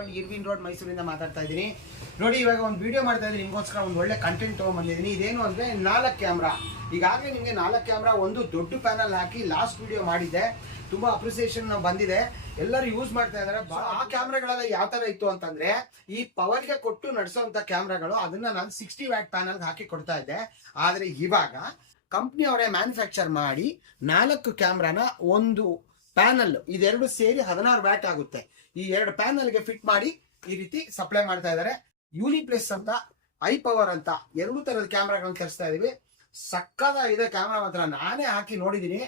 World Irwin road ಮೈಸೂರಿಂದ ಮಾತಾಡ್ತಾ ಇದ್ದೀನಿ. ನೋಡಿ, ಇವಾಗ ಒಂದು ವಿಡಿಯೋ ಮಾಡ್ತಾ ಇದ್ದೀನಿ ನಿಮಗೋಸ್ಕರ. ಒಂದು ಒಳ್ಳೆ ಕಂಟೆಂಟ್ ತೊಗೊಂಡ್ಬಂದಿದ್ದೀನಿ. ಇದೇನು ಅಂದರೆ 4 ಕ್ಯಾಮ್ರಾ. ಈಗಾಗಲೇ ನಿಮಗೆ 4 ಕ್ಯಾಮ್ರಾ ಒಂದು ದೊಡ್ಡ ಪ್ಯಾನಲ್ ಹಾಕಿ ಲಾಸ್ಟ್ ವಿಡಿಯೋ ಮಾಡಿದ್ದೆ. ತುಂಬ ಅಪ್ರಿಸಿಯೇಷನ್ ಬಂದಿದೆ, ಎಲ್ಲರೂ ಯೂಸ್ ಮಾಡ್ತಾ ಇದ್ದಾರೆ. ಆ ಕ್ಯಾಮ್ರಾಗಳೆಲ್ಲ ಯಾವ ಥರ ಇತ್ತು ಅಂತಂದರೆ, ಈ ಪವರ್ಗೆ ಕೊಟ್ಟು ನಡೆಸೋಂಥ ಕ್ಯಾಮ್ರಾಗಳು, ಅದನ್ನ ನಾನು 60 ವ್ಯಾಟ್ ಪ್ಯಾನಲ್ಗೆ ಹಾಕಿ ಕೊಡ್ತಾ ಇದ್ದೆ. ಆದರೆ ಇವಾಗ ಕಂಪ್ನಿ ಅವರೇ ಮ್ಯಾನುಫ್ಯಾಕ್ಚರ್ ಮಾಡಿ 4 ಕ್ಯಾಮ್ರಾನ ಒಂದು ಪ್ಯಾನಲ್ ಇದೆರಡು ಸೇರಿ 16 ವ್ಯಾಟ್ ಆಗುತ್ತೆ. ಈ 2 ಪ್ಯಾನಲ್ಗೆ ಫಿಟ್ ಮಾಡಿ ಈ ರೀತಿ ಸಪ್ಲೈ ಮಾಡ್ತಾ ಇದ್ದಾರೆ. ಯೂನಿಪ್ಲೆಸ್ ಅಂತ, ಐ ಪವರ್ ಅಂತ 2 ತರದ ಕ್ಯಾಮ್ರಾಗಳನ್ನ ತರಿಸ್ತಾ ಇದೀವಿ. ಸಕ್ಕತ್ತಾಗಿದೆ ಕ್ಯಾಮ್ರಾ ಮಾತ್ರ. ನಾನೇ ಹಾಕಿ ನೋಡಿದೀನಿ.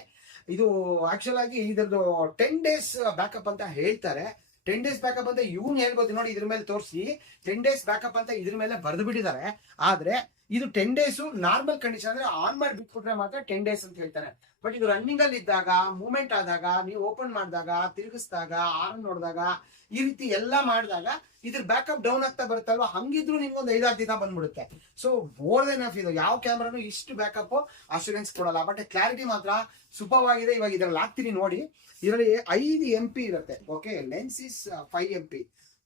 ಇದು ಆಕ್ಚುಲ್ ಆಗಿ ಇದ್ರದ್ದು 10 days ಬ್ಯಾಕಪ್ ಅಂತ ಹೇಳ್ತಾರೆ. 10 days ಬ್ಯಾಕಪ್ ಅಂತ ಇವ್ನು ಹೇಳ್ಬೋದು. ನೋಡಿ, ಇದ್ರ ಮೇಲೆ ತೋರಿಸಿ 10 days ಬ್ಯಾಕಪ್ ಅಂತ ಇದ್ರ ಮೇಲೆ ಬರೆದು ಬಿಟ್ಟಿದ್ದಾರೆ. ಆದ್ರೆ ಇದು 10 days ನಾರ್ಮಲ್ ಕಂಡೀಷನ್, ಅಂದ್ರೆ ಆನ್ ಮಾಡಿ ಬಿಟ್ಬಿಟ್ರೆ ಮಾತ್ರ 10 days ಅಂತ ಹೇಳ್ತಾರೆ. ಬಟ್ ಇದು ರನ್ನಿಂಗ್ ಅಲ್ಲಿ ಇದ್ದಾಗ, ಮೂವ್ಮೆಂಟ್ ಆದಾಗ, ನೀವು ಓಪನ್ ಮಾಡಿದಾಗ, ತಿರುಗಿಸಿದಾಗ, ಆನ್ ನೋಡಿದಾಗ, ಈ ರೀತಿ ಎಲ್ಲ ಮಾಡಿದಾಗ ಇದ್ರ ಬ್ಯಾಕಪ್ ಡೌನ್ ಆಗ್ತಾ ಬರುತ್ತಲ್ವಾ, ಹಂಗಿದ್ರು ನಿಮ್ಗೊಂದು 5-6 ದಿನ ಬಂದ್ಬಿಡುತ್ತೆ. So more than F. ಇದು ಯಾವ ಕ್ಯಾಮ್ರಾನು ಇಷ್ಟು ಬ್ಯಾಕಪ್ ಅಶ್ಯೂರೆನ್ಸ್ ಕೊಡಲ್ಲ. ಬಟ್ ಕ್ಲಾರಿಟಿ ಮಾತ್ರ ಸೂಪರ್ ಆಗಿದೆ. ಇವಾಗ ಇದ್ರಲ್ಲಿ ಹಾಕ್ತೀನಿ ನೋಡಿ. ಇದರಲ್ಲಿ 5 MP ಇರುತ್ತೆ. Okay, lens is 5 MP.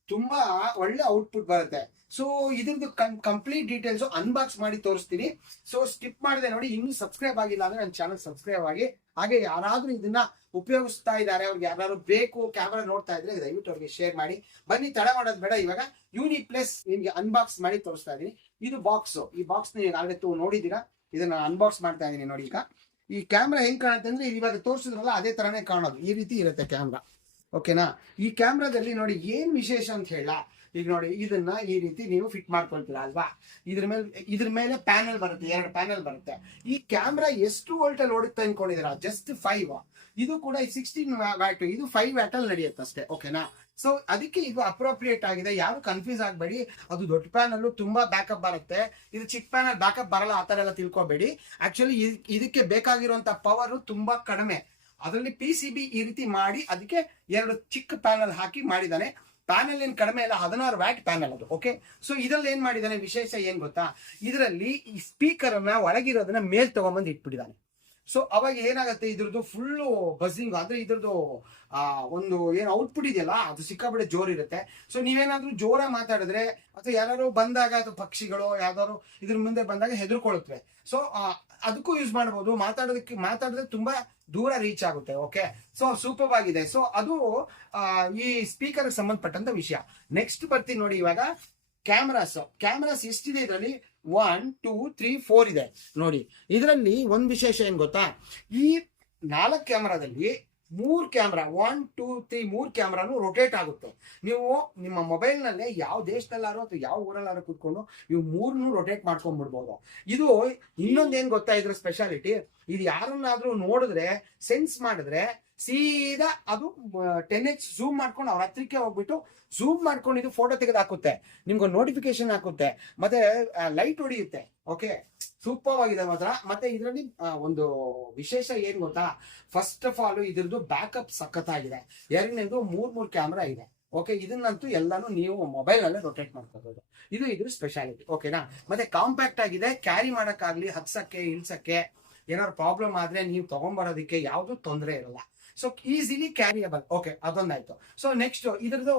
ತುಂಬಾ ಒಳ್ಳೆ ಔಟ್ಪುಟ್ ಬರುತ್ತೆ. ಸೊ ಇದ್ರದ್ದು ಕಂಪ್ಲೀಟ್ ಡೀಟೇಲ್ಸ್ ಅನ್ಬಾಕ್ಸ್ ಮಾಡಿ ತೋರಿಸ್ತೀನಿ. ಸೊ ಸ್ಕಿಪ್ ಮಾಡಿದೆ ನೋಡಿ. ಇನ್ನೂ ಸಬ್ಸ್ಕ್ರೈಬ್ ಆಗಿಲ್ಲ ಅಂದ್ರೆ ನನ್ನ ಚಾನಲ್ ಸಬ್ಸ್ಕ್ರೈಬ್ ಆಗಿ. ಹಾಗೆ ಯಾರಾದ್ರೂ ಇದನ್ನ ಉಪಯೋಗಿಸ್ತಾ ಇದ್ದಾರೆ, ಅವ್ರಿಗೆ ಯಾರು ಬೇಕು ಕ್ಯಾಮ್ರಾ ನೋಡ್ತಾ ಇದ್ರೆ ದಯವಿಟ್ಟು ಅವ್ರಿಗೆ ಶೇರ್ ಮಾಡಿ. ಬನ್ನಿ, ತಡ ಮಾಡೋದು ಬೇಡ. ಇವಾಗ ಯೂನಿಪ್ಲೆಸ್ ನಿಮ್ಗೆ ಅನ್ಬಾಕ್ಸ್ ಮಾಡಿ ತೋರಿಸ್ತಾ ಇದೀನಿ. ಇದು ಬಾಕ್ಸ್. ಈ ಬಾಕ್ಸ್ ನೀವು ಆಗಲೇ ನೋಡಿದೀರಾ. ಇದನ್ನ ಅನ್ಬಾಕ್ಸ್ ಮಾಡ್ತಾ ಇದೀನಿ ನೋಡಿ. ಈಗ ಈ ಕ್ಯಾಮ್ರಾ ಹೆಂಗ್ ಕಾಣುತ್ತೆ ಅಂದ್ರೆ, ಇವಾಗ ತೋರಿಸಿದ್ರಲ್ಲ ಅದೇ ತರನೇ ಕಾಣೋದು. ಈ ರೀತಿ ಇರುತ್ತೆ ಕ್ಯಾಮ್ರಾ. ಓಕೆನಾ? ಈ ಕ್ಯಾಮ್ರಾದಲ್ಲಿ ನೋಡಿ ಏನ್ ವಿಶೇಷ ಅಂತ ಹೇಳ. ಈಗ ನೋಡಿ, ಇದನ್ನ ಈ ರೀತಿ ನೀವು ಫಿಟ್ ಮಾಡ್ಕೊಳ್ತೀರಾ ಅಲ್ವಾ. ಇದ್ರ ಮೇಲೆ ಪ್ಯಾನಲ್ ಬರುತ್ತೆ, 2 ಪ್ಯಾನಲ್ ಬರುತ್ತೆ. ಈ ಕ್ಯಾಮ್ರಾ ಎಷ್ಟು ವೋಲ್ಟ್ ಅಲ್ಲಿ ಓಡುತ್ತೆ ಅನ್ಕೊಂಡಿದ್ದೀರಾ? ಜಸ್ಟ್ 5. ಇದು ಕೂಡ 16 ವ್ಯಾಟ್, ಇದು 5 ವ್ಯಾಟ್ ಅಲ್ಲಿ ನಡೆಯುತ್ತೆ ಅಷ್ಟೇ. ಓಕೆನಾ? ಸೊ ಅದಕ್ಕೆ ಇದು ಅಪ್ರೋಪ್ರಿಯೇಟ್ ಆಗಿದೆ. ಯಾರು ಕನ್ಫ್ಯೂಸ್ ಆಗಬೇಡಿ. ಅದು ದೊಡ್ಡ ಪ್ಯಾನಲ್ ತುಂಬಾ ಬ್ಯಾಕಪ್ ಬರುತ್ತೆ, ಇದು ಚಿಕ್ಕ ಪ್ಯಾನಲ್ ಬ್ಯಾಕಪ್ ಬರಲ್ಲ, ಆ ತರ ಎಲ್ಲ ತಿಳ್ಕೊಬೇಡಿ. ಆಕ್ಚುಲಿ ಇದಕ್ಕೆ ಬೇಕಾಗಿರುವಂತ ಪವರ್ ತುಂಬಾ ಕಡಿಮೆ. ಅದರಲ್ಲಿ PCB ಈ ರೀತಿ ಮಾಡಿ ಅದಕ್ಕೆ 2 ಚಿಕ್ಕ ಪ್ಯಾನಲ್ ಹಾಕಿ ಮಾಡಿದಾನೆ. ಪ್ಯಾನಲ್ ಏನ್ ಕಡಿಮೆ ಇಲ್ಲ, 16 ವ್ಯಾಟ್ ಪ್ಯಾನಲ್ ಅದು. ಓಕೆ, ಸೊ ಇದ್ರಲ್ಲಿ ಏನ್ ಮಾಡಿದಾನೆ, ವಿಶೇಷ ಏನ್ ಗೊತ್ತಾ, ಇದರಲ್ಲಿ ಈ ಸ್ಪೀಕರ್ ಅನ್ನ ಒಳಗಿರೋದನ್ನ ಮೇಲ್ ತಗೊಂಡ್ಬಂದು ಇಟ್ಬಿಟ್ಟಿದ್ದಾನೆ. ಸೊ ಅವಾಗ ಏನಾಗುತ್ತೆ, ಇದ್ರದ್ದು ಫುಲ್ಲು ಬಸ್ಸಿಂಗ್, ಅಂದ್ರೆ ಇದ್ರದ್ದು ಒಂದು ಏನು ಔಟ್ಪುಟ್ ಇದೆಯಲ್ಲ, ಅದು ಸಿಕ್ಕಾಬಿಡೆ ಜೋರ್ ಇರುತ್ತೆ. ಸೊ ನೀವೇನಾದ್ರೂ ಜೋರ ಮಾತಾಡಿದ್ರೆ, ಅಥವಾ ಯಾರು ಬಂದಾಗ, ಅಥವಾ ಪಕ್ಷಿಗಳು ಯಾವ್ದಾದ್ರು ಇದ್ರ ಮುಂದೆ ಬಂದಾಗ ಹೆದರ್ಕೊಳ್ಳುತ್ತವೆ. ಸೊ ಅದಕ್ಕೂ ಯೂಸ್ ಮಾಡಬಹುದು. ಮಾತಾಡಿದ್ರೆ ತುಂಬಾ ದೂರ ರೀಚ್ ಆಗುತ್ತೆ. ಓಕೆ, ಸೊ ಸೂಪರ್ ಆಗಿದೆ. ಸೊ ಅದು ಈ ಸ್ಪೀಕರ್ ಸಂಬಂಧಪಟ್ಟಂತ ವಿಷಯ. ನೆಕ್ಸ್ಟ್ ಬರ್ತೀನಿ ನೋಡಿ. ಇವಾಗ ಕ್ಯಾಮ್ರಾಸ್ ಎಷ್ಟಿದೆ ಇದರಲ್ಲಿ? 1 2 3 4 ಇದೆ ನೋಡಿ. ಇದರಲ್ಲಿ ಒಂದ್ ವಿಶೇಷ ಏನ್ ಗೊತ್ತಾ, ಈ 4 ಕ್ಯಾಮ್ರಾದಲ್ಲಿ 3 ಕ್ಯಾಮ್ರಾ, 1 2 3 3 ಕ್ಯಾಮ್ರಾನು ರೊಟೇಟ್ ಆಗುತ್ತೆ. ನೀವು ನಿಮ್ಮ ಮೊಬೈಲ್ ನಲ್ಲೇ ಯಾವ ದೇಶದಲ್ಲಾರು ಅಥವಾ ಯಾವ ಊರಲ್ಲಾರು ಕೂತ್ಕೊಂಡು ಇವು 3 ರೊಟೇಟ್ ಮಾಡ್ಕೊಂಡ್ಬಿಡ್ಬೋದು. ಇದು ಇನ್ನೊಂದೇನ್ ಗೊತ್ತಾ, ಇದ್ರ ಸ್ಪೆಷಾಲಿಟಿ, ಇದು ಯಾರನ್ನಾದ್ರೂ ನೋಡಿದ್ರೆ, ಸೆನ್ಸ್ ಮಾಡಿದ್ರೆ ಸೀದಾ ಅದು 10x ಝೂಮ್ ಮಾಡ್ಕೊಂಡು ಅವ್ರ ಹತ್ರಕ್ಕೆ ಹೋಗ್ಬಿಟ್ಟು ಝೂಮ್ ಮಾಡ್ಕೊಂಡು ಇದು ಫೋಟೋ ತೆಗೆದು ಹಾಕುತ್ತೆ, ನಿಮ್ಗೆ ನೋಟಿಫಿಕೇಶನ್ ಹಾಕುತ್ತೆ, ಮತ್ತೆ ಲೈಟ್ ಹೊಡಿಯುತ್ತೆ. ಓಕೆ, ಸೂಪರ್ ಆಗಿದೆ ಮಾತ್ರ. ಮತ್ತೆ ಇದರಲ್ಲಿ ಒಂದು ವಿಶೇಷ ಏನ್ ಗೊತ್ತಾ, ಫಸ್ಟ್ ಆಫ್ ಆಲ್ ಇದ್ರದ್ದು ಬ್ಯಾಕಪ್ ಸಖತ್ತಾಗಿದೆ. ಎರಡನೇದು 3 ಕ್ಯಾಮ್ರಾ ಇದೆ. ಓಕೆ, ಇದನ್ನಂತೂ ಎಲ್ಲಾನು ನೀವು ಮೊಬೈಲ್ ಅಲ್ಲೇ ರೊಟೇಟ್ ಮಾಡ್ಕೋಬಹುದು. ಇದು ಇದ್ರ ಸ್ಪೆಷಾಲಿಟಿ. ಓಕೆನಾ? ಮತ್ತೆ ಕಾಂಪ್ಯಾಕ್ಟ್ ಆಗಿದೆ, ಕ್ಯಾರಿ ಮಾಡಕ್ಕಾಗ್ಲಿ, ಹತ್ಸಕ್ಕೆ ಇಳ್ಸಕ್ಕೆ ಏನಾದ್ರು ಪ್ರಾಬ್ಲಮ್ ಆದ್ರೆ ನೀವು ತಗೊಂಡ್ಬರೋದಕ್ಕೆ ಯಾವ್ದು ತೊಂದರೆ ಇರಲ್ಲ. So easily carriable. ಓಕೆ, ಅದೊಂದಾಯ್ತು. ಸೊ ನೆಕ್ಸ್ಟ್ ಇದ್ರದ್ದು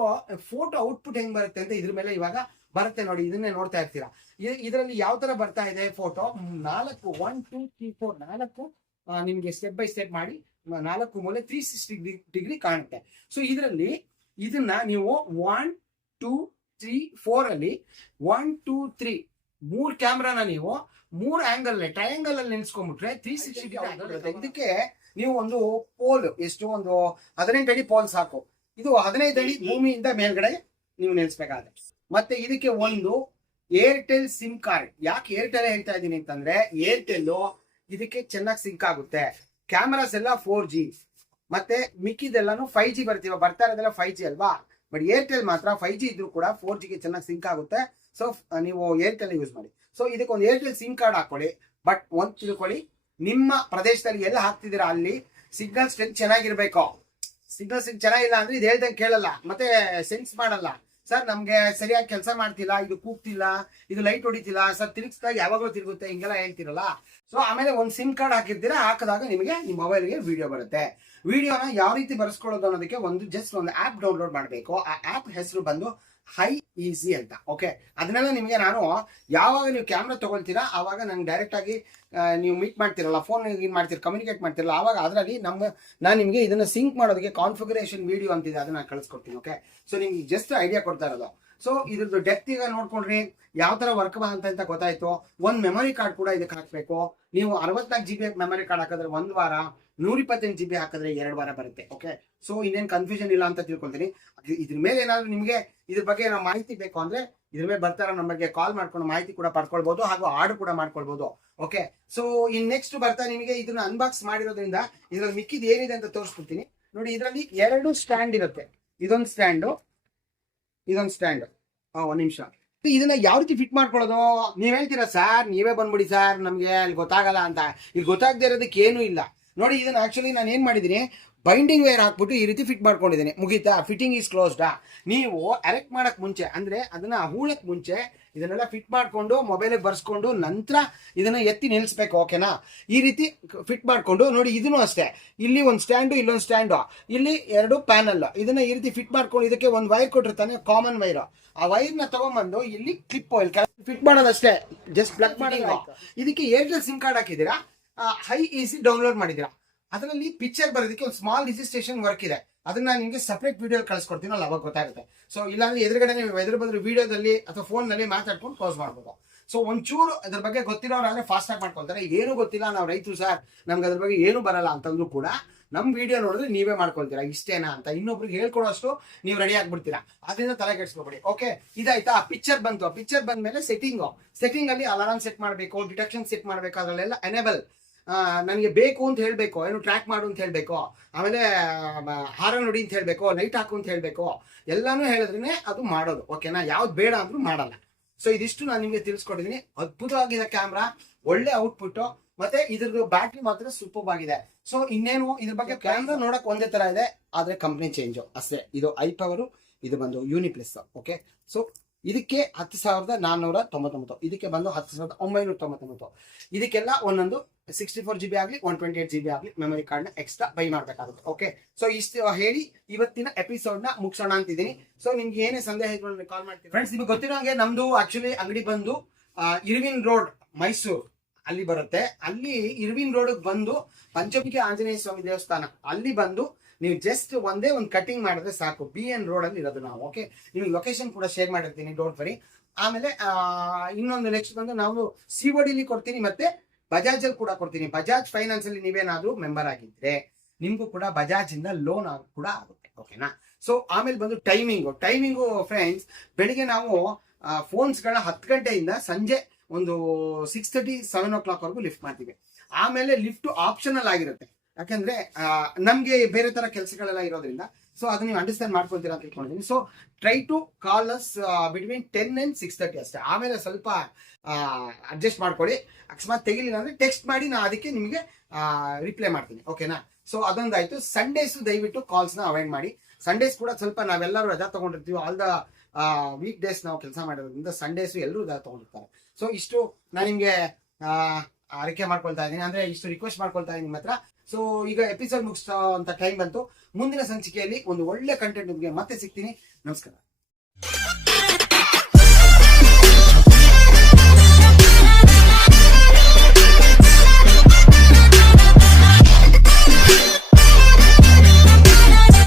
ಫೋಟೋ ಔಟ್ಪುಟ್ ಹೆಂಗ್ ಬರುತ್ತೆ ಅಂತ ಇದ್ರ ಮೇಲೆ ಇವಾಗ ಬರುತ್ತೆ ನೋಡಿ. ಇದನ್ನೇ ನೋಡ್ತಾ ಇರ್ತೀರಾ. ಇದರಲ್ಲಿ ಯಾವ ತರ ಬರ್ತಾ ಇದೆ ಫೋಟೋ. 4 1 2 3 4 4 ನಿಮ್ಗೆ ಸ್ಟೆಪ್ ಬೈ ಸ್ಟೆಪ್ ಮಾಡಿ 4 ಮೂಲೆ 360 ಡಿಗ್ರಿ ಕಾಣುತ್ತೆ. ಸೊ ಇದರಲ್ಲಿ ಇದನ್ನ ನೀವು 1 2 3 4 ಅಲ್ಲಿ 1 2 3 3 ಕ್ಯಾಮ್ರಾನ ನೀವು 3 ಆಂಗಲ್ ಟ್ರಯಾಂಗಲ್ ಅಲ್ಲಿ ನಿಲ್ಸ್ಕೊಂಡ್ಬಿಟ್ರೆ 360 ಡಿಗ್ರಿ. ಇದಕ್ಕೆ ನೀವು ಒಂದು ಪೋಲ್, ಎಷ್ಟು ಒಂದು 18 ಅಡಿ ಪೋಲ್ ಸಾಕು. ಇದು 15 ಅಡಿ ಭೂಮಿಯಿಂದ ಮೇಲ್ಗಡೆ ನೀವು ನಿಲ್ಸ್ಬೇಕಾದ್ರೆ. ಮತ್ತೆ ಇದಕ್ಕೆ ಒಂದು ಏರ್ಟೆಲ್ ಸಿಮ್ ಕಾರ್ಡ್. ಯಾಕೆ ಏರ್ಟೆಲ್ ಹೇಳ್ತಾ ಇದ್ದೀನಿ ಅಂತಂದ್ರೆ, ಏರ್ಟೆಲ್ ಇದಕ್ಕೆ ಚೆನ್ನಾಗಿ ಸಿಂಕ್ ಆಗುತ್ತೆ. ಕ್ಯಾಮರಾಸ್ ಎಲ್ಲ 4G, ಮತ್ತೆ ಮಿಕ್ಕಿದೆಲ್ಲಾನು 5G ಬರ್ತಾ ಇರೋದೆಲ್ಲ 5G ಅಲ್ವಾ. ಬಟ್ ಏರ್ಟೆಲ್ ಮಾತ್ರ 5G ಇದ್ರೂ ಕೂಡ 4Gಗೆ ಚೆನ್ನಾಗಿ ಸಿಂಕ್ ಆಗುತ್ತೆ. ಸೊ ನೀವು ಏರ್ಟೆಲ್ ಯೂಸ್ ಮಾಡಿ. ಸೊ ಇದಕ್ಕೆ ಒಂದು ಏರ್ಟೆಲ್ ಸಿಮ್ ಕಾರ್ಡ್ ಹಾಕೊಳ್ಳಿ. ಬಟ್ ಒಂದ್ ತಿಳ್ಕೊಳ್ಳಿ, ನಿಮ್ಮ ಪ್ರದೇಶದಲ್ಲಿ ಎಲ್ಲ ಹಾಕ್ತಿದ್ದೀರಾ ಅಲ್ಲಿ ಸಿಗ್ನಲ್ ಸ್ಟ್ರೆಂತ್ ಚೆನ್ನಾಗಿರ್ಬೇಕು. ಸಿಗ್ನಲ್ ಸ್ಟ್ರೆಂತ್ ಚೆನ್ನಾಗಿಲ್ಲ ಅಂದ್ರೆ ಇದು ಹೇಳ್ದಂಗೆ ಕೇಳಲ್ಲ, ಮತ್ತೆ ಸೆನ್ಸ್ ಮಾಡಲ್ಲ. ಸರ್ ನಮ್ಗೆ ಸರಿಯಾಗಿ ಕೆಲಸ ಮಾಡ್ತಿಲ್ಲ, ಇದು ಕೂಗ್ತಿಲ್ಲ, ಇದು ಲೈಟ್ ಹೊಡಿತಿಲ್ಲ ಸರ್, ತಿರುಗಿಸಿದಾಗ ಯಾವಾಗಲೂ ತಿರುಗುತ್ತೆ, ಹಿಂಗೆಲ್ಲ ಹೇಳ್ತಿರಲ್ಲ. ಸೊ ಆಮೇಲೆ ಒಂದು ಸಿಮ್ ಕಾರ್ಡ್ ಹಾಕಿರ್ತೀರಾ, ಹಾಕಿದಾಗ ನಿಮಗೆ ನಿಮ್ಮ ಮೊಬೈಲ್ಗೆ ವಿಡಿಯೋ ಬರುತ್ತೆ. ವಿಡಿಯೋನ ಯಾವ ರೀತಿ ಬರ್ಸ್ಕೊಳ್ಳೋದು ಅನ್ನೋದಕ್ಕೆ ಜಸ್ಟ್ ಒಂದು ಆ್ಯಪ್ ಡೌನ್ಲೋಡ್ ಮಾಡಬೇಕು. ಆ ಆ್ಯಪ್ ಹೆಸರು ಬಂದು ಹೈ ಈಸಿ ಅಂತ. ಓಕೆ, ಅದನ್ನೆಲ್ಲ ನಿಮಗೆ ನಾನು ಯಾವಾಗ ನೀವು ಕ್ಯಾಮ್ರಾ ತಗೊಳ್ತೀರಾ ಆವಾಗ ನಂಗೆ ಡೈರೆಕ್ಟ್ ಆಗಿ ನೀವು ಮೀಟ್ ಮಾಡ್ತಿರಲ್ಲ, ಫೋನ್ ಮಾಡ್ತೀರ, ಕಮ್ಯುನಿಕೇಟ್ ಮಾಡ್ತಿರಲ್ಲ, ಆವಾಗ ಅದರಲ್ಲಿ ನಾನು ನಿಮಗೆ ಇದನ್ನ ಸಿಂಕ್ ಮಾಡೋದಕ್ಕೆ ಕಾನ್ಫಿಗರೇಷನ್ ವಿಡಿಯೋ ಅಂತಿದೆ, ಅದನ್ನ ಕಳಿಸ್ಕೊಡ್ತೀನಿ. ಓಕೆ, ಸೊ ನಿಮ್ಗೆ ಜಸ್ಟ್ ಐಡಿಯಾ ಕೊಡ್ತಾ ಇರೋದು. ಸೊ ಇದ್ರದ್ದು ಡೆಪ್ತ್ ಈಗ ನೋಡ್ಕೊಂಡ್ರಿ, ಯಾವ ತರ ವರ್ಕ್ ಅಂತ ಗೊತ್ತಾಯ್ತು. ಒಂದು ಮೆಮೊರಿ ಕಾರ್ಡ್ ಕೂಡ ಇದಕ್ಕೆ ಹಾಕಬೇಕು. ನೀವು 64 GB ಮೆಮೊರಿ ಕಾರ್ಡ್ ಹಾಕಿದ್ರೆ 1 ವಾರ, 128 GB ಹಾಕಿದ್ರೆ 2 ವಾರ ಬರುತ್ತೆ. ಓಕೆ, ಸೊ ಇನ್ನೇನು ಕನ್ಫ್ಯೂಷನ್ ಇಲ್ಲ ಅಂತ ತಿಳ್ಕೊಳ್ತೀನಿ. ಇದ್ರ ಮೇಲೆ ಏನಾದ್ರು ನಿಮಗೆ ಇದ್ರ ಬಗ್ಗೆ ನಾವು ಮಾಹಿತಿ ಬೇಕು ಅಂದ್ರೆ ಇದ್ರ ಮೇಲೆ ಬರ್ತಾರ ನಮಗೆ ಕಾಲ್ ಮಾಡ್ಕೊಂಡು ಮಾಹಿತಿ ಕೂಡ ಪಡ್ಕೊಳ್ಬಹುದು, ಹಾಗೂ ಆರ್ಡರ್ ಕೂಡ ಮಾಡ್ಕೊಳ್ಬಹುದು. ಓಕೆ, ಸೊ ಇನ್ ನೆಕ್ಸ್ಟ್ ಬರ್ತಾ ನಿಮಗೆ ಇದನ್ನ ಅನ್ಬಾಕ್ಸ್ ಮಾಡಿರೋದ್ರಿಂದ ಇದ್ರಲ್ಲಿ ಮಿಕ್ಕಿದ್ ಏನಿದೆ ಅಂತ ತೋರಿಸ್ಬಿಡ್ತೀನಿ ನೋಡಿ. ಇದರಲ್ಲಿ 2 ಸ್ಟ್ಯಾಂಡ್ ಇರುತ್ತೆ, ಇದೊಂದು ಸ್ಟ್ಯಾಂಡು, ಇದೊಂದು ಸ್ಟ್ಯಾಂಡ್. ಒಂದ್ ನಿಮಿಷ, ಇದನ್ನ ಯಾವ ರೀತಿ ಫಿಟ್ ಮಾಡ್ಕೊಳ್ಳೋದು ನೀವ್ ಹೇಳ್ತೀರಾ ಸರ್, ನೀವೇ ಬಂದ್ಬಿಡಿ ಸರ್, ನಮ್ಗೆ ಅಲ್ಲಿ ಗೊತ್ತಾಗಲ್ಲ ಅಂತ. ಇಲ್ಲಿ ಗೊತ್ತಾಗದೇ ಇರೋದಕ್ಕೆ ಏನೂ ಇಲ್ಲ ನೋಡಿ. ಇದನ್ನ ಆಕ್ಚುಲಿ ನಾನು ಏನ್ ಮಾಡಿದೀನಿ, ಬೈಂಡಿಂಗ್ ವೈರ್ ಹಾಕ್ಬಿಟ್ಟು ಈ ರೀತಿ ಫಿಟ್ ಮಾಡ್ಕೊಂಡಿದ್ದೀನಿ. ಮುಗೀತಾ, ಫಿಟ್ಟಿಂಗ್ ಈಸ್ ಕ್ಲೋಸ್ಡಾ. ನೀವು ಎರೆಕ್ಟ್ ಮಾಡಕ್ ಮುಂಚೆ ಅಂದ್ರೆ ಅದನ್ನ ಹೂಳಕ್ ಮುಂಚೆ ಇದನ್ನೆಲ್ಲ ಫಿಟ್ ಮಾಡ್ಕೊಂಡು ಮೊಬೈಲಿಗೆ ಬರ್ಸ್ಕೊಂಡು ನಂತರ ಇದನ್ನ ಎತ್ತಿ ನಿಲ್ಸ್ಬೇಕು. ಓಕೆನಾ, ಈ ರೀತಿ ಫಿಟ್ ಮಾಡ್ಕೊಂಡು ನೋಡಿ. ಇದನ್ನು ಅಷ್ಟೇ, ಇಲ್ಲಿ ಒಂದು ಸ್ಟ್ಯಾಂಡು, ಇಲ್ಲೊಂದು ಸ್ಟ್ಯಾಂಡು, ಇಲ್ಲಿ 2 ಪ್ಯಾನಲ್. ಇದನ್ನ ಈ ರೀತಿ ಫಿಟ್ ಮಾಡ್ಕೊಂಡು ಇದಕ್ಕೆ ಒಂದು ವೈರ್ ಕೊಟ್ಟಿರ್ತಾನೆ, ಕಾಮನ್ ವೈರ್. ಆ ವೈರ್ನ ತಗೊಂಡ್ಬಂದು ಇಲ್ಲಿ ಕ್ಲಿಪ್ ಆಯಿಲ್ ಫಿಟ್ ಮಾಡೋದಷ್ಟೇ, ಜಸ್ಟ್ ಪ್ಲಗ್ ಮಾಡಿ. ಇದಕ್ಕೆ ಏರ್ಟೆಲ್ ಸಿಮ್ ಕಾರ್ಡ್ ಹಾಕಿದ್ದೀರಾ, ಹೈ ಈಸಿ ಡೌನ್ಲೋಡ್ ಮಾಡಿದ್ದೀರಾ. ಅದರಲ್ಲಿ ಪಿಕ್ಚರ್ ಬರೋದಕ್ಕೆ ಒಂದು ಸ್ಮಾಲ್ ರಿಜಿಸ್ಟ್ರೇಷನ್ ವರ್ಕ್ ಇದೆ, ಅದನ್ನ ನಾನು ನಿಮಗೆ ಸಪ್ರೇಟ್ ವಿಡಿಯೋ ಕಳಿಸ್ಕೊಡ್ತೀನಿ, ಅಲ್ಲ ಅವಾಗ ಗೊತ್ತಾಗುತ್ತೆ. ಸೊ ಇಲ್ಲಾಂದ್ರೆ ಎದುರುಗಡೆ ನೀವು ಎದುರು ಬಂದ್ರೆ ವಿಡಿಯೋದಲ್ಲಿ ಅಥವಾ ಫೋನ್ನಲ್ಲಿ ಮಾತಾಡ್ಕೊಂಡು ಕ್ಲೋಸ್ ಮಾಡ್ಬೋದು. ಸೊ ಒಂಚೂರು ಅದ್ರ ಬಗ್ಗೆ ಗೊತ್ತಿರೋರಾದ್ರೆ ಫಾಸ್ಟ್ ಆಗಿ ಮಾಡ್ಕೊಳ್ತಾರೆ. ಏನು ಗೊತ್ತಿಲ್ಲ, ನಾವು ರೈತರು ಸರ್, ನಮ್ಗೆ ಅದ್ರ ಬಗ್ಗೆ ಏನು ಬರಲ್ಲ ಅಂತಂದ್ರೂ ಕೂಡ ನಮ್ ವಿಡಿಯೋ ನೋಡಿದ್ರೆ ನೀವೇ ಮಾಡ್ಕೊಳ್ತೀರಾ, ಇಷ್ಟೇನಾ ಅಂತ ಇನ್ನೊಬ್ರಿಗೆ ಹೇಳ್ಕೊಡೋಷ್ಟು ನೀವು ರೆಡಿ ಆಗ್ಬಿಡ್ತೀರಾ. ಅದರಿಂದ ತಲೆ ಕೆಡಿಸ್ಕೊಬೇಡಿ. ಓಕೆ, ಇದಾಯ್ತಾ, ಪಿಕ್ಚರ್ ಬಂತು. ಪಿಕ್ಚರ್ ಬಂದ ಮೇಲೆ ಸೆಟ್ಟಿಂಗ್ ಅಲ್ಲಿ ಅಲಾರಾಮ್ ಸೆಟ್ ಮಾಡಬೇಕು, ಡಿಟೆಕ್ಷನ್ ಸೆಟ್ ಮಾಡಬೇಕು, ಅದರಲ್ಲೆಲ್ಲ ಎನೇಬಲ್ ನನಗೆ ಬೇಕು ಅಂತ ಹೇಳ್ಬೇಕು, ಏನು ಟ್ರ್ಯಾಕ್ ಮಾಡು ಅಂತ ಹೇಳ್ಬೇಕು, ಆಮೇಲೆ ಹಾರನ್ ನೋಡಿ ಅಂತ ಹೇಳ್ಬೇಕು, ಲೈಟ್ ಹಾಕು ಅಂತ ಹೇಳ್ಬೇಕು, ಎಲ್ಲಾನು ಹೇಳಿದ್ರೆ ಅದು ಮಾಡೋದು. ಓಕೆನಾ, ಯಾವ್ದು ಬೇಡ ಅಂದ್ರೂ ಮಾಡಲ್ಲ. ಸೊ ಇದಿಷ್ಟು ನಾನು ನಿಮಗೆ ತಿಳಿಸ್ಕೊಟ್ಟಿದ್ದೀನಿ. ಅದ್ಭುತವಾಗಿದೆ ಕ್ಯಾಮ್ರಾ, ಒಳ್ಳೆ ಔಟ್ಪುಟ್, ಮತ್ತೆ ಇದ್ರದ್ದು ಬ್ಯಾಟ್ರಿ ಮಾತ್ರ ಸೂಪರ್ ಆಗಿದೆ. ಸೊ ಇನ್ನೇನು ಇದ್ರ ಬಗ್ಗೆ ಕ್ಯಾಮ್ರಾ ನೋಡಕ್ ಒಂದೇ ತರ ಇದೆ, ಆದ್ರೆ ಕಂಪ್ನಿ ಚೇಂಜ್ ಅಷ್ಟೇ. ಇದು ಐ ಪವರ್, ಇದು ಬಂದು ಯೂನಿಪ್ಲಸ್. ಓಕೆ, ಸೊ ಇದಕ್ಕೆ 10,499, ಇದಕ್ಕೆ ಬಂದು 10,999. ಇದಕ್ಕೆಲ್ಲ ಒಂದೊಂದು 64 GB ಆಗಲಿ 128 GB ಆಗಲಿ ಮೆಮೊರಿ ಕಾರ್ಡ್ ನ ಎಕ್ಸ್ಟ್ರಾ ಬೈ ಮಾಡ್ಬೇಕಾಗುತ್ತೆ. ಓಕೆ, ಸೊ ಇಷ್ಟು ಹೇಳಿ ಇವತ್ತಿನ ಎಪಿಸೋಡ್ ನ ಮುಗಿಸೋಣ ಅಂತಿದ್ದೀನಿ. ಸೊ ನಿಮ್ಗೆ ಏನೇ ಸಂದೇಹ ಇದ್ರು ಕಾಲ್ ಮಾಡ್ತೀನಿ ಫ್ರೆಂಡ್ಸ್. ನಿಮ್ಗೆ ಗೊತ್ತಿರೋ ಹಾಗೆ ನಮ್ದು ಆಕ್ಚುಲಿ ಅಂಗಡಿ ಬಂದು ಇರ್ವಿನ್ ರೋಡ್ ಮೈಸೂರು ಅಲ್ಲಿ ಬರುತ್ತೆ. ಅಲ್ಲಿ ಇರ್ವಿನ್ ರೋಡ್ ಬಂದು ಪಂಚಮುಖಿ ಆಂಜನೇಯ ಸ್ವಾಮಿ ದೇವಸ್ಥಾನ ಅಲ್ಲಿ ಬಂದು ನೀವು ಜಸ್ಟ್ ಒಂದೇ ಒಂದು ಕಟಿಂಗ್ ಮಾಡಿದ್ರೆ ಸಾಕು. BN ರೋಡ್ ಅಲ್ಲಿ ಇರೋದು ನಾವು. ಓಕೆ, ನಿಮ್ಗೆ ಲೊಕೇಶನ್ ಕೂಡ ಶೇರ್ ಮಾಡಿರ್ತೀನಿ, ಡೋಂಟ್ ವರಿ. ಆಮೇಲೆ ಇನ್ನೊಂದು ನೆಕ್ಸ್ಟ್ ಬಂದು ನಾವು COD ಕೊಡ್ತೀನಿ, ಮತ್ತೆ ಬಜಾಜ್ ಅಲ್ಲಿ ಕೂಡ ಕೊಡ್ತೀನಿ. ಬಜಾಜ್ ಫೈನಾನ್ಸ್ ಅಲ್ಲಿ ನೀವೇನಾದ್ರೂ ಮೆಂಬರ್ ಆಗಿದ್ರೆ ನಿಮ್ಗೂ ಕೂಡ ಬಜಾಜ್ ಇಂದ ಲೋನ್ ಕೂಡ ಆಗುತ್ತೆ. ಓಕೆನಾ, ಸೊ ಆಮೇಲೆ ಬಂದು ಟೈಮಿಂಗು ಫ್ರೆಂಡ್ಸ್, ಬೆಳಿಗ್ಗೆ ನಾವು ಫೋನ್ಸ್ ಗಳ 10 ಗಂಟೆಯಿಂದ ಸಂಜೆ ಒಂದು 6:30 7 o'clock ವರೆಗೂ ಲಿಫ್ಟ್ ಮಾಡ್ತೀವಿ. ಆಮೇಲೆ ಲಿಫ್ಟ್ ಆಪ್ಷನಲ್ ಆಗಿರುತ್ತೆ, ಯಾಕಂದ್ರೆ ನಮ್ಗೆ ಬೇರೆ ತರ ಕೆಲಸಗಳೆಲ್ಲ ಇರೋದ್ರಿಂದ. ಸೊ ಅದು ನೀವು ಅಂಡರ್ಸ್ಟ್ಯಾಂಡ್ ಮಾಡ್ಕೊಳ್ತೀರಾ ಅಂತ ತಿಳ್ಕೊಂಡಿದ್ದೀನಿ. So try to call us between 10 and 6:30 ಅಷ್ಟೇ. ಆಮೇಲೆ ಸ್ವಲ್ಪ ಅಡ್ಜಸ್ಟ್ ಮಾಡ್ಕೊಳ್ಳಿ. ಅಕಸ್ಮಾತ್ ತೆಗಿಲಿಲ್ಲ ಅಂದ್ರೆ ಟೆಕ್ಸ್ಟ್ ಮಾಡಿ, ನಾ ಅದಕ್ಕೆ ನಿಮಗೆ ರಿಪ್ಲೈ ಮಾಡ್ತೀನಿ. ಓಕೆನಾ, ಸೊ ಅದೊಂದಾಯ್ತು. ಸಂಡೇಸ್ ದಯವಿಟ್ಟು ಕಾಲ್ಸ್ ನ ಅವಾಯ್ಡ್ ಮಾಡಿ. ಸಂಡೇಸ್ ಕೂಡ ಸ್ವಲ್ಪ ನಾವೆಲ್ಲರೂ ರಜಾ ತಗೊಂಡಿರ್ತೀವಿ. ಆಲ್ ದ ವೀಕ್ ಡೇಸ್ ನಾವು ಕೆಲಸ ಮಾಡಿರೋದ್ರಿಂದ ಸಂಡೇಸ್ ಎಲ್ಲರೂ ರಜಾ ತಗೊಂಡಿರ್ತಾರೆ. ಸೊ ಇಷ್ಟು ನಾನು ನಿಮ್ಗೆ ಆರೈಕೆ ಮಾಡ್ಕೊಳ್ತಾ ಇದ್ದೀನಿ, ಅಂದ್ರೆ ಇಷ್ಟು ರಿಕ್ವೆಸ್ಟ್ ಮಾಡ್ಕೊಳ್ತಾ ಇದ್ದೀನಿ ನಿಮ್ಮ ಹತ್ರ. ಸೊ ಈಗ ಎಪಿಸೋಡ್ ಮುಗಿಸೋ ಅಂತ ಟೈಮ್ ಬಂತು. ಮುಂದಿನ ಸಂಚಿಕೆಯಲ್ಲಿ ಒಂದು ಒಳ್ಳೆ ಕಂಟೆಂಟ್ ನಿಮಗೆ ಮತ್ತೆ ಸಿಗ್ತೀನಿ. ನಮಸ್ಕಾರ.